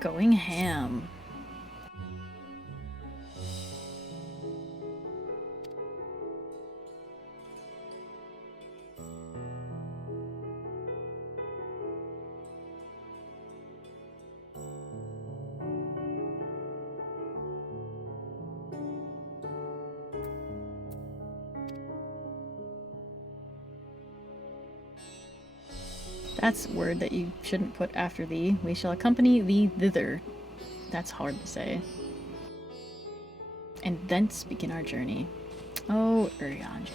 Going ham. That's a word that you shouldn't put after thee. We shall accompany thee thither. That's hard to say. And thence begin our journey. Oh, Urianger.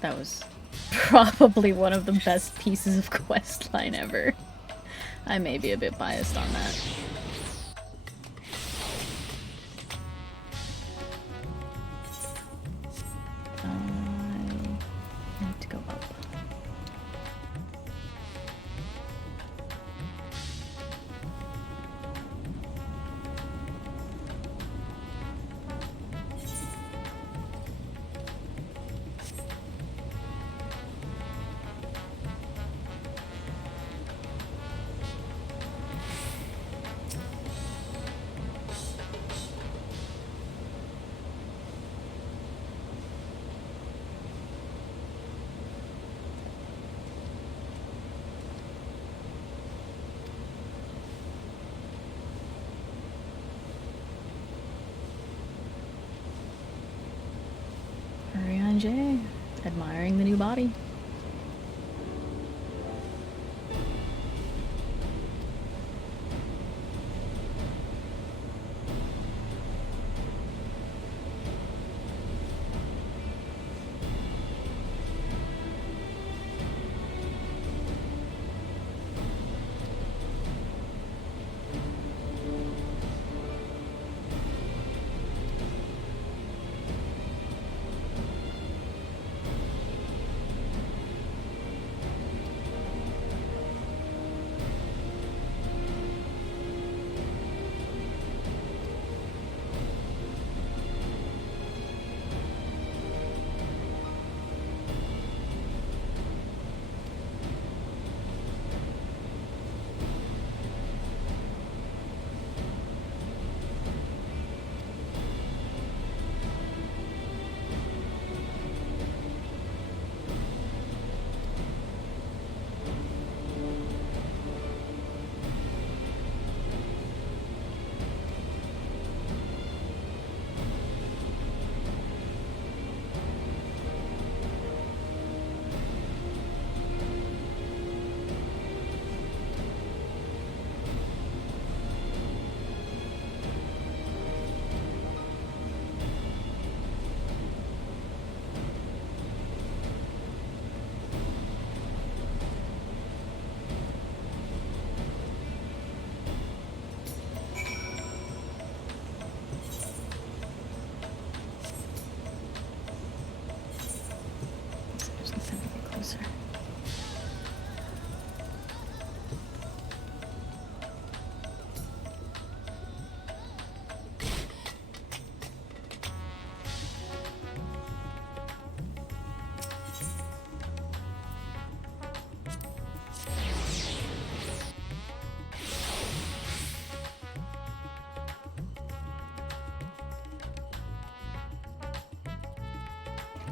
That was probably one of the best pieces of questline ever. I may be a bit biased on that. I need to go up. Urianger, admiring the new body.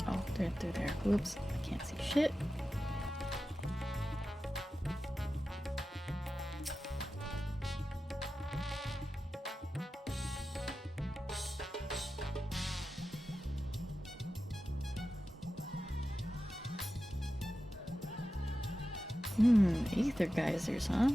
Oh, they're through there. Whoops, I can't see shit. Ether geysers, huh?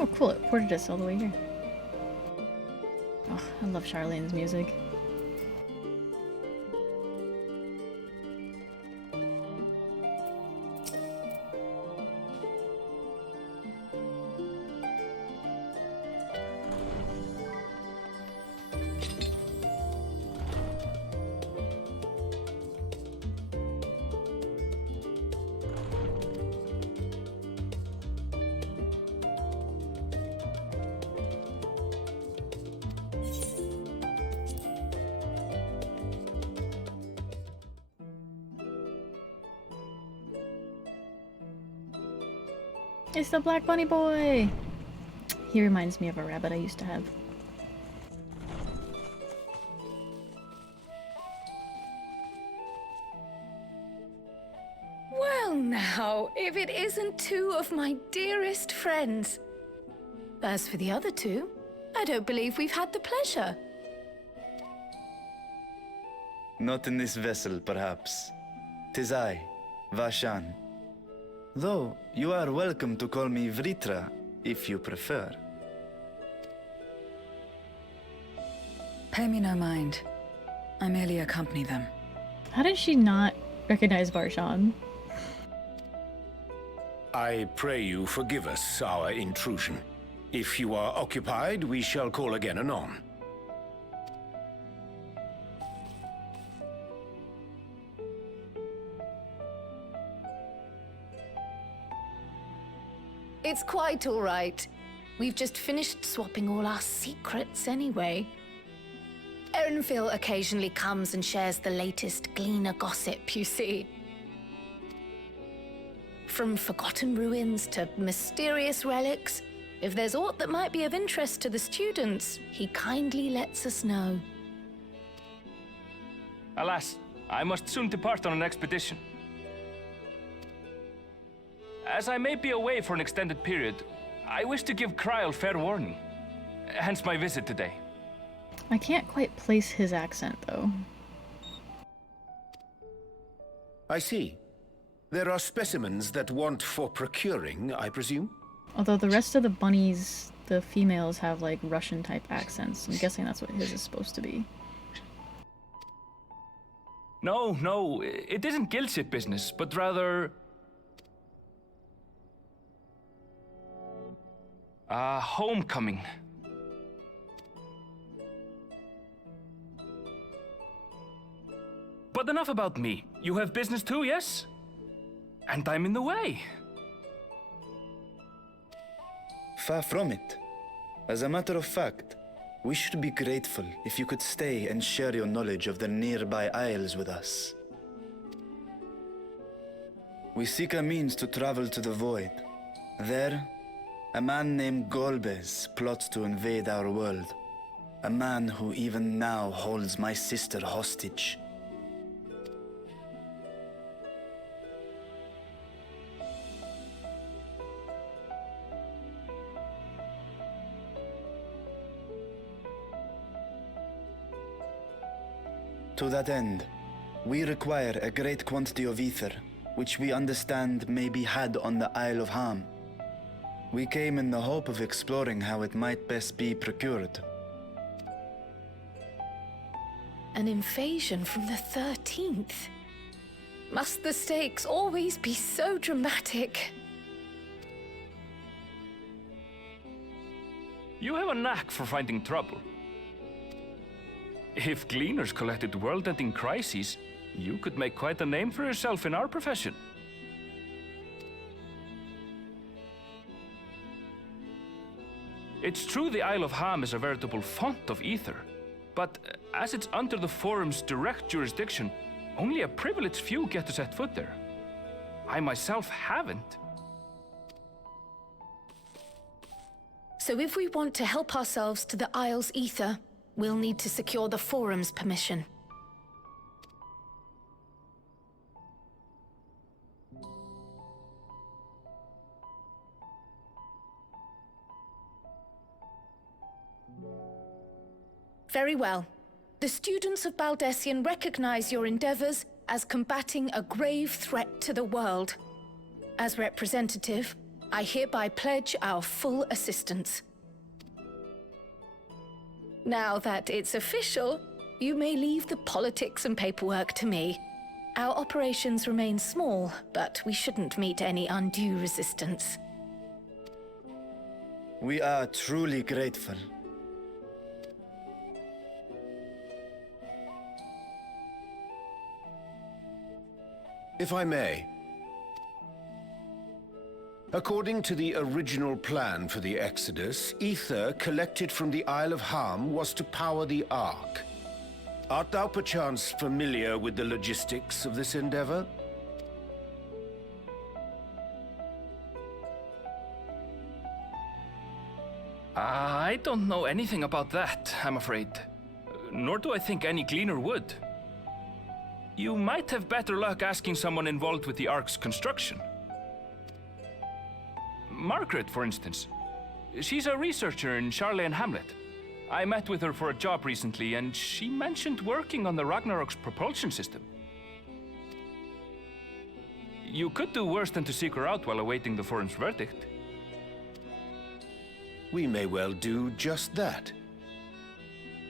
Oh, cool. It ported us all the way here. Oh, I love Charlene's music. It's the Black Bunny boy! He reminds me of a rabbit I used to have. Well now, if it isn't two of my dearest friends. As for the other two, I don't believe we've had the pleasure. Not in this vessel, perhaps. 'Tis I, Vashan. Though, you are welcome to call me Vritra, if you prefer. Pay me no mind. I merely accompany them. How did she not recognize Varshan? I pray you forgive us our intrusion. If you are occupied, we shall call again anon. It's quite all right. We've just finished swapping all our secrets anyway. Erenville occasionally comes and shares the latest Gleaner gossip, you see. From forgotten ruins to mysterious relics, if there's aught that might be of interest to the students, he kindly lets us know. Alas, I must soon depart on an expedition. As I may be away for an extended period, I wish to give Kryl fair warning. Hence my visit today. I can't quite place his accent, though. I see. There are specimens that want for procuring, I presume? Although the rest of the bunnies, the females, have like Russian-type accents. I'm guessing that's what his is supposed to be. No, it isn't guild ship business, but rather... homecoming. But enough about me. You have business too, yes? And I'm in the way. Far from it. As a matter of fact, we should be grateful if you could stay and share your knowledge of the nearby isles with us. We seek a means to travel to the Void. There, a man named Golbez plots to invade our world. A man who even now holds my sister hostage. To that end, we require a great quantity of ether, which we understand may be had on the Isle of Haam. We came in the hope of exploring how it might best be procured. An invasion from the 13th? Must the stakes always be so dramatic? You have a knack for finding trouble. If Gleaners collected world-ending crises, you could make quite a name for yourself in our profession. It's true the Isle of Haam is a veritable font of ether, but as it's under the Forum's direct jurisdiction, only a privileged few get to set foot there. I myself haven't. So if we want to help ourselves to the Isle's ether, we'll need to secure the Forum's permission. Very well. The students of Baldessian recognize your endeavors as combating a grave threat to the world. As representative, I hereby pledge our full assistance. Now that it's official, you may leave the politics and paperwork to me. Our operations remain small, but we shouldn't meet any undue resistance. We are truly grateful. If I may. According to the original plan for the Exodus, ether collected from the Isle of Haam was to power the Ark. Art thou perchance familiar with the logistics of this endeavor? I don't know anything about that, I'm afraid. Nor do I think any gleaner would. You might have better luck asking someone involved with the Ark's construction. Margaret, for instance. She's a researcher in Charley and Hamlet. I met with her for a job recently, and she mentioned working on the Ragnarok's propulsion system. You could do worse than to seek her out while awaiting the forum's verdict. We may well do just that.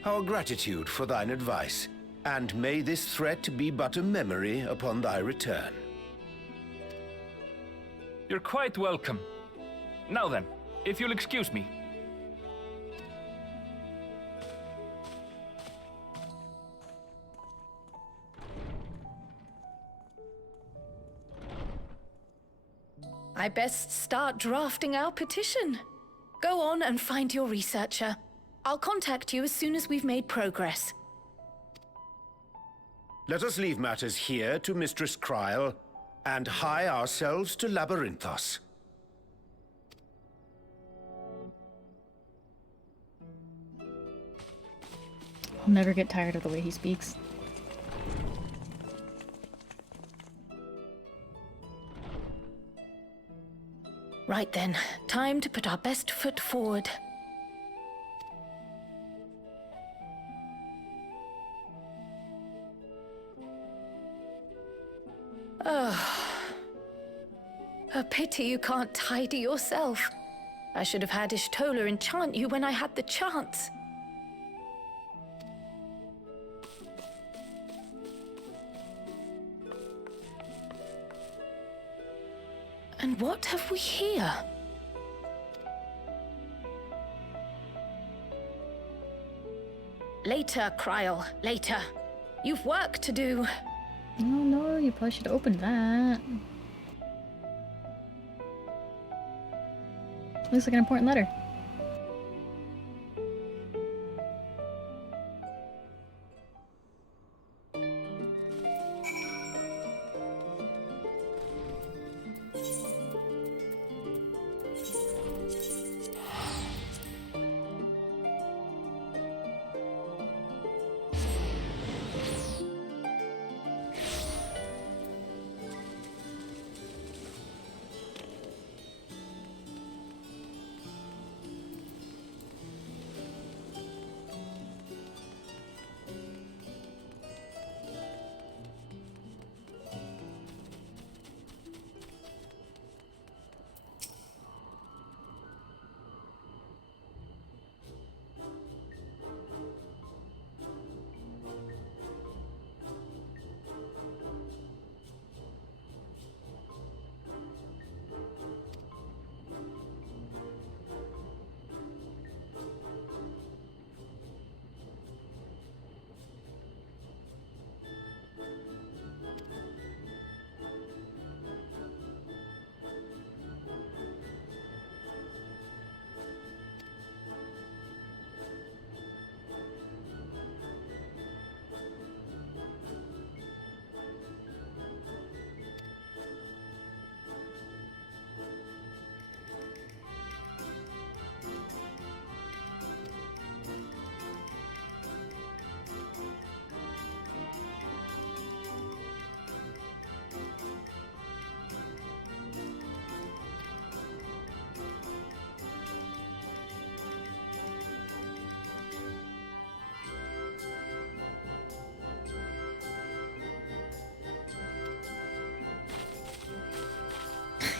Our gratitude for thine advice, and may this threat be but a memory upon thy return. You're quite welcome. Now then, if you'll excuse me. I best start drafting our petition. Go on and find your researcher. I'll contact you as soon as we've made progress. Let us leave matters here to Mistress Kryl, and hie ourselves to Labyrinthos. I'll never get tired of the way he speaks. Right then, time to put our best foot forward. A pity you can't tidy yourself. I should have had Ishtola enchant you when I had the chance. And what have we here? Later, Kryl, later. You've work to do. Oh no, you probably should open that. Looks like an important letter.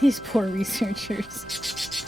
These poor researchers.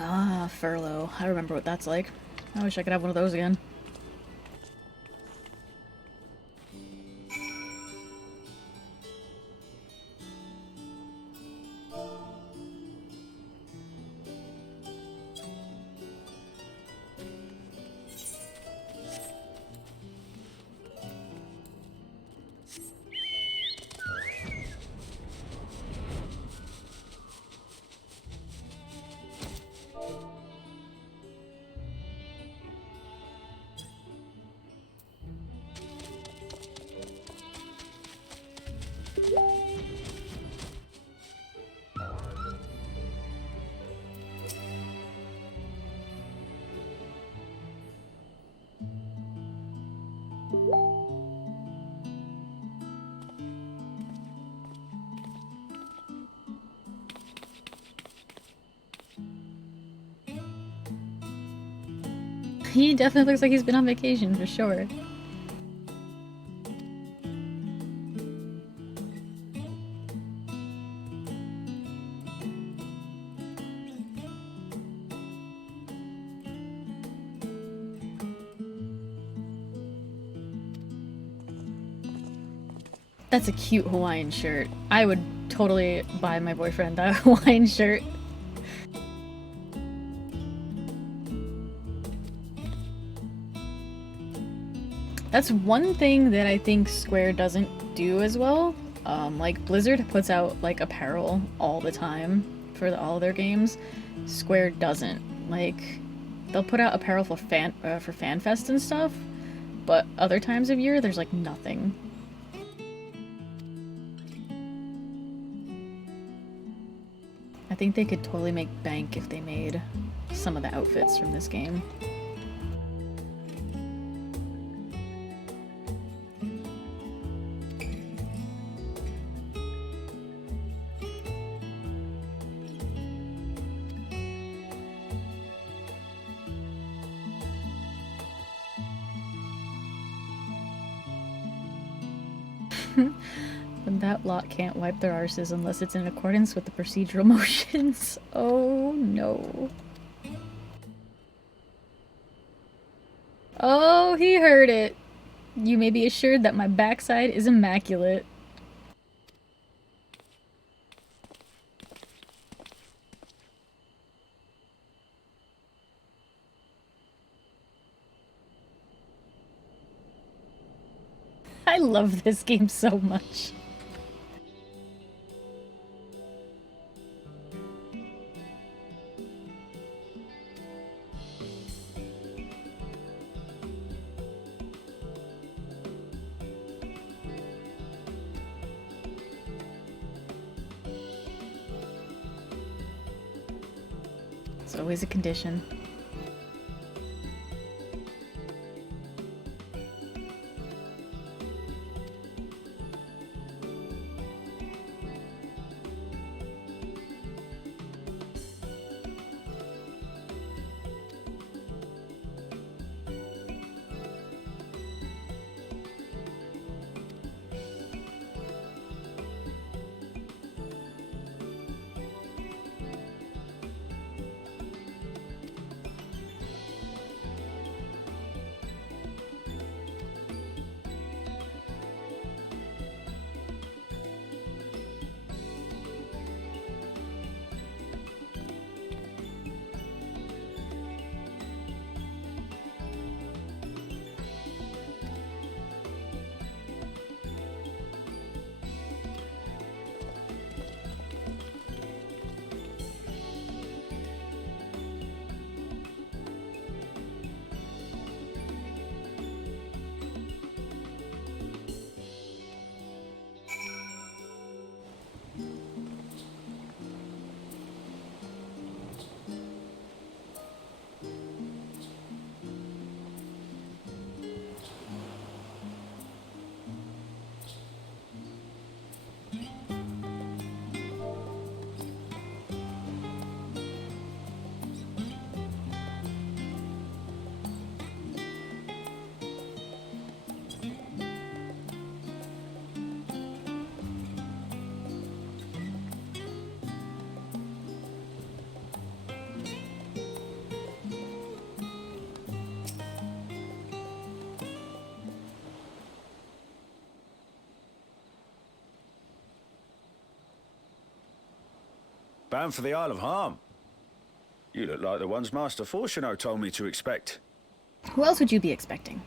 Ah, furlough. I remember what that's like. I wish I could have one of those again. He definitely looks like he's been on vacation, for sure. That's a cute Hawaiian shirt. I would totally buy my boyfriend that Hawaiian shirt. That's one thing that I think Square doesn't do as well. Like Blizzard puts out like apparel all the time for all their games. Square doesn't. Like they'll put out apparel for FanFest and stuff, but other times of year there's like nothing. I think they could totally make bank if they made some of the outfits from this game. But that lot can't wipe their arses unless it's in accordance with the procedural motions. Oh no. Oh, he heard it. You may be assured that my backside is immaculate. I love this game so much. It's always a condition. Bound for the Isle of Haam. You look like the ones Master Fortuno told me to expect. Who else would you be expecting?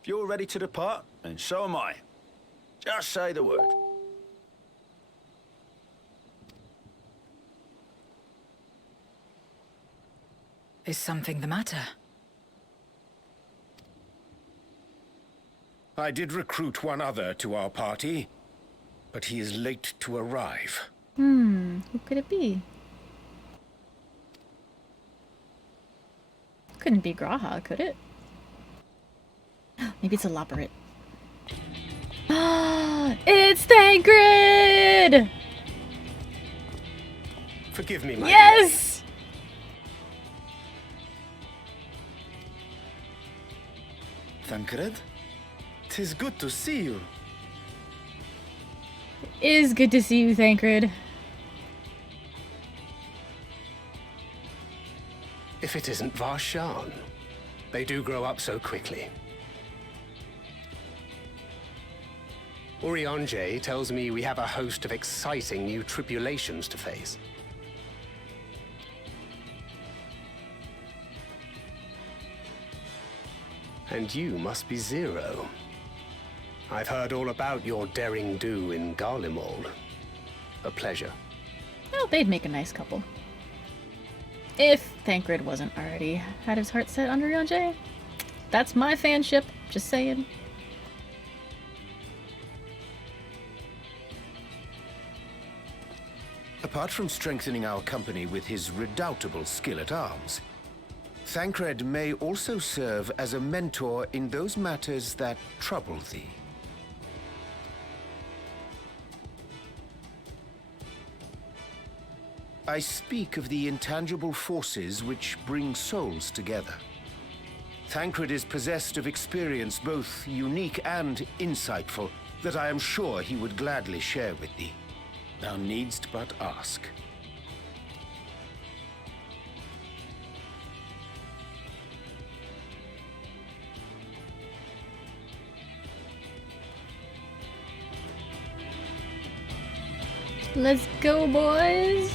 If you're ready to depart, then so am I. Just say the word. Is something the matter? I did recruit one other to our party, but he is late to arrive. Who could it be? Couldn't be Graha, could it? Maybe it's a Loporrit. It's Thancred! Forgive me, my Yes! Thancred? 'Tis good to see you. It is good to see you, Thancred. If it isn't Varshan. They do grow up so quickly. Urianger tells me we have a host of exciting new tribulations to face. And you must be Zero. I've heard all about your daring do in Garlemald. A pleasure. Well, they'd make a nice couple. If Thancred wasn't already had his heart set on Urianger. That's my fanship, just saying. Apart from strengthening our company with his redoubtable skill at arms, Thancred may also serve as a mentor in those matters that trouble thee. I speak of the intangible forces which bring souls together. Thancred is possessed of experience both unique and insightful that I am sure he would gladly share with thee. Thou needst but ask. Let's go, boys!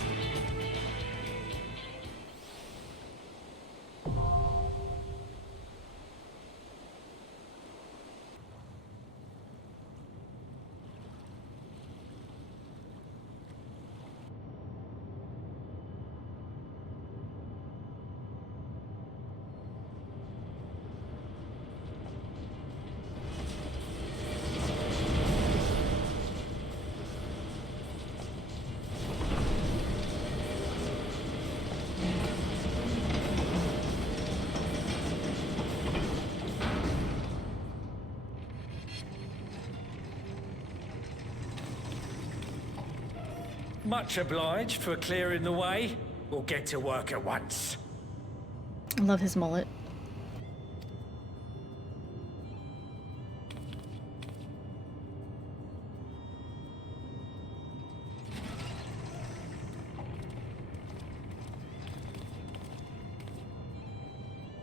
Much obliged for clearing the way. We'll get to work at once. I love his mullet.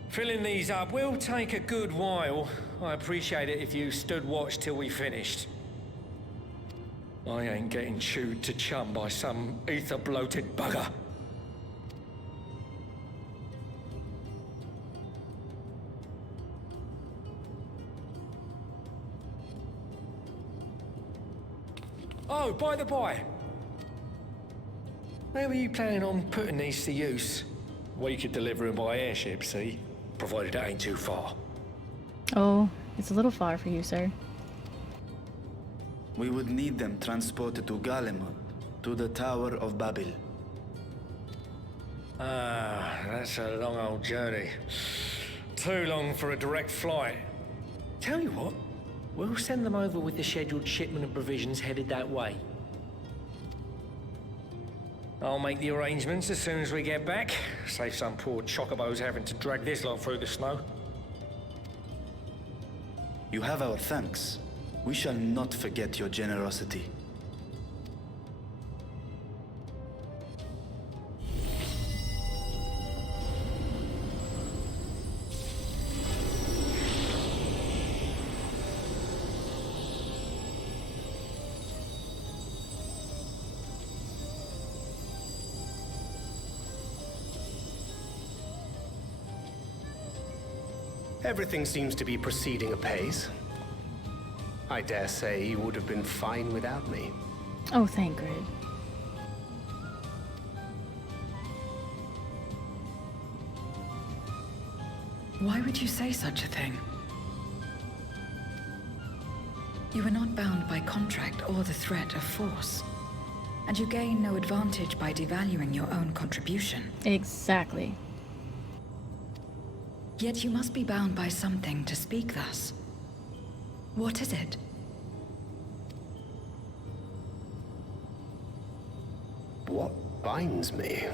Filling these up will take a good while. I appreciate it if you stood watch till we finished. I ain't getting chewed to chum by some ether-bloated bugger. Oh, by the by. Where were you planning on putting these to use? We could deliver them by airship, see? Provided it ain't too far. Oh, it's a little far for you, sir. We would need them transported to Garlemald, to the Tower of Babel. Ah, that's a long old journey. Too long for a direct flight. Tell you what, we'll send them over with the scheduled shipment of provisions headed that way. I'll make the arrangements as soon as we get back. Save some poor chocobos having to drag this lot through the snow. You have our thanks. We shall not forget your generosity. Everything seems to be proceeding apace. I dare say you would have been fine without me. Oh, thank Grid. Why would you say such a thing? You are not bound by contract or the threat of force. And you gain no advantage by devaluing your own contribution. Exactly. Yet you must be bound by something to speak thus. What is it? What binds me?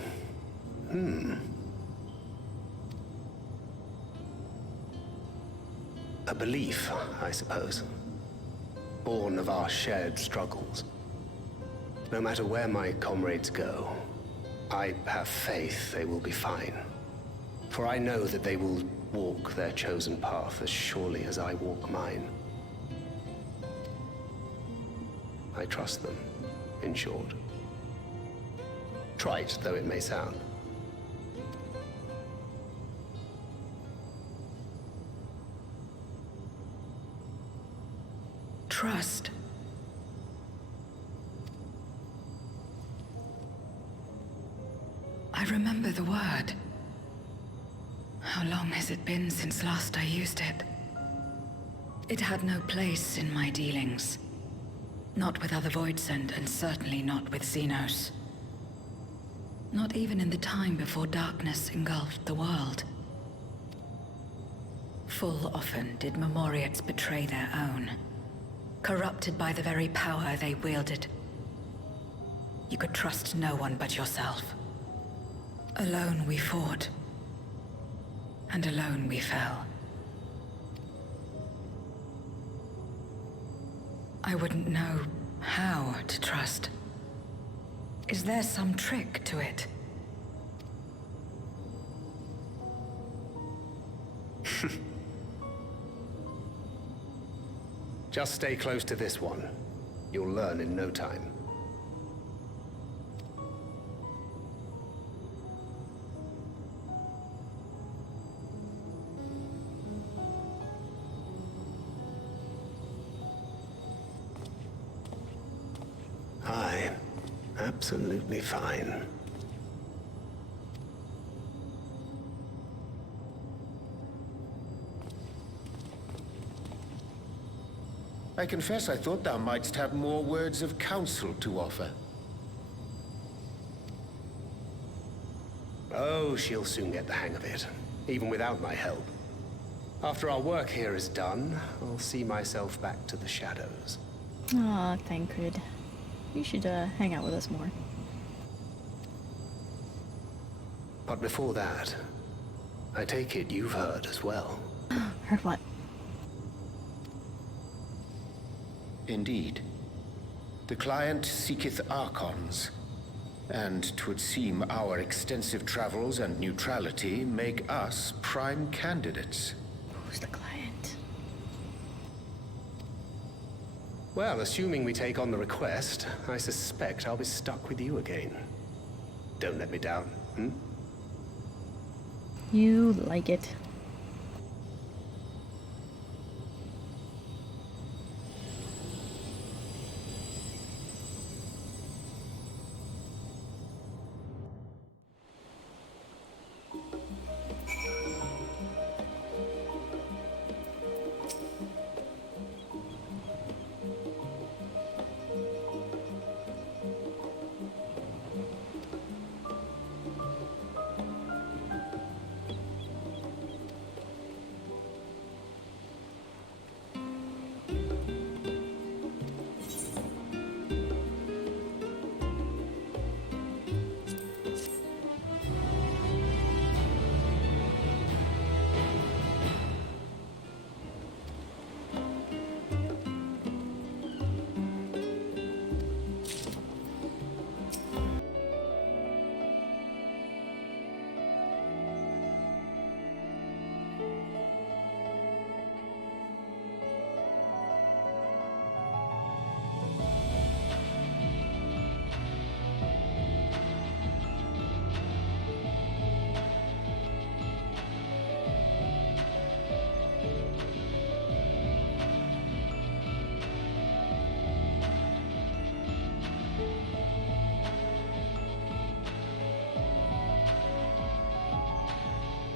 A belief, I suppose. Born of our shared struggles. No matter where my comrades go, I have faith they will be fine. For I know that they will walk their chosen path as surely as I walk mine. I trust them, in short. Trite though it may sound. Trust. I remember the word. How long has it been since last I used it? It had no place in my dealings. Not with other Voidsent, and certainly not with Xenos. Not even in the time before darkness engulfed the world. Full often did Memoriates betray their own, corrupted by the very power they wielded. You could trust no one but yourself. Alone we fought, and alone we fell. I wouldn't know how to trust. Is there some trick to it? Just stay close to this one. You'll learn in no time. Aye, absolutely fine. I confess I thought thou mightst have more words of counsel to offer. Oh, she'll soon get the hang of it, even without my help. After our work here is done, I'll see myself back to the shadows. Aw, thank Grid. You should hang out with us more. But before that, I take it you've heard as well. Heard what? Indeed. The client seeketh Archons, and 'twould seem our extensive travels and neutrality make us prime candidates. Who's the client? Well, assuming we take on the request, I suspect I'll be stuck with you again. Don't let me down, hmm? You like it.